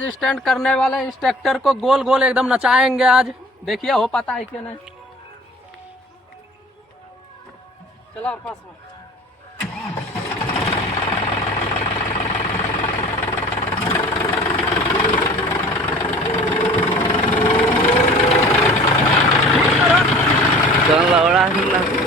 आज स्टंट करने वाले इंस्ट्रक्टर को गोल गोल एकदम नचाएंगे आज। देखिए हो पाता है कि नहीं। चला और पास में। Jangan lawan lah.